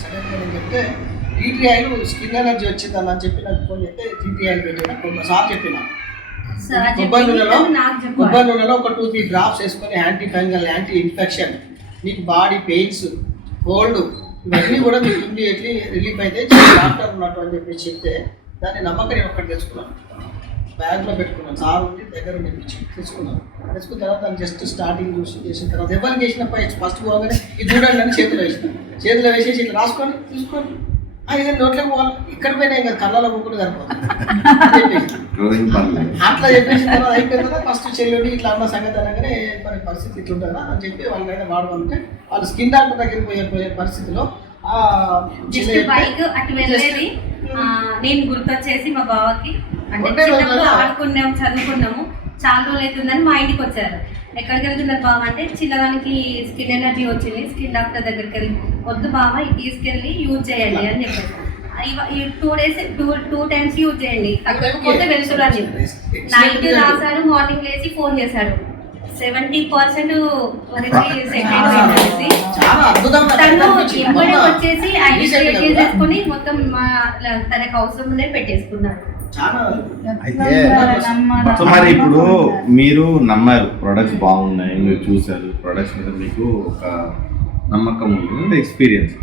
సడన్గా నేను చెప్తే టీటీ ఆయిల్ స్కిన్ ఎలర్జీ వచ్చిందని అని చెప్పి నాకు ఫోన్ చేస్తే టీటీ ఆయిల్ పెట్టిన కొన్నిసార్లు చెప్పిన. సార్ కొబ్బరి నూనెలో కొబ్బరి నూనెలో ఒక టూ త్రీ డ్రాప్స్ వేసుకొని యాంటీ ఫంగల్ యాంటీ ఇన్ఫెక్షన్ మీకు బాడీ పెయిన్స్ కోల్డ్ ఇవన్నీ కూడా మీకు ఇమ్మీడియట్లీ రిలీఫ్ అయితే డాక్టర్ ఉన్నట్టు అని చెప్పి చెప్తే దాన్ని నమ్మకం నేను ఒక్కటి తెచ్చుకున్నాను. బ్యాగ్లో పెట్టుకున్నాను. సార్ ఉండి దగ్గర నేర్పించి తెచ్చుకున్నాను. తెచ్చుకున్న తర్వాత జస్ట్ స్టార్టింగ్ చూసి చేసిన తర్వాత ఎవరికి చేసిన పై ఫస్ట్ పోగానే ఇది చూడండి అని చేతిలో వేసిన. చేతిలో వేసేసి ఇట్లా రాసుకొని చూసుకొని ఆ, ఇది నోట్లోకి పోవాలి. ఇక్కడ పోయినా ఇంకా కళ్ళలో పోకుండా సరిపోతుంది అట్లా చెప్పేసిన తర్వాత అయిపోయిన తర్వాత ఫస్ట్ చెల్లుడి ఇట్లా అన్న సంగతి అనగానే మరి పరిస్థితి ఇట్లా ఉంటుందా అని చెప్పి వాళ్ళైనా వాడమంటే వాళ్ళు స్కిన్ డాక్టర్ దగ్గరికి పోయే పోయే పరిస్థితిలో ఆ జస్ట్ బైక్ అటు వెళ్ళేది. ఆ, నేను గుర్తొచ్చేసి మా బావకి అంటే? ఆడుకున్నాము చదువుకున్నాము. చాలా రోజులు అవుతుందని మా ఇంటికి వచ్చారు. ఎక్కడికి వెళ్తున్నారు బావ అంటే చిన్నదానికి స్కిన్ ఎనర్జీ వచ్చింది. స్కిన్ డాక్టర్ దగ్గరికి వెళ్ళి వద్దు బావ ఇది తీసుకెళ్ళి యూజ్ చేయండి అని చెప్పారు. Two days two two times use చేయండి. తగ్గకపోతే వెళ్తున్నారు. అని నైట్ రాశారు మార్నింగ్ లేచి ఫోన్ చేశాడు సెవెంటీ పర్సెంట్ వరకు తను మొన్న వచ్చేసి ఐదు వేసుకొని మొత్తం మా తనకు అవసరం ఉండే పెట్టేసుకున్నాడు అయితే సో మరి ఇప్పుడు మీరు నమ్మారు ప్రొడక్ట్స్ బాగున్నాయి మీరు చూసారు ప్రొడక్ట్స్ మీద మీకు ఒక నమ్మకం ఉంటుంది ఎక్స్పీరియన్స్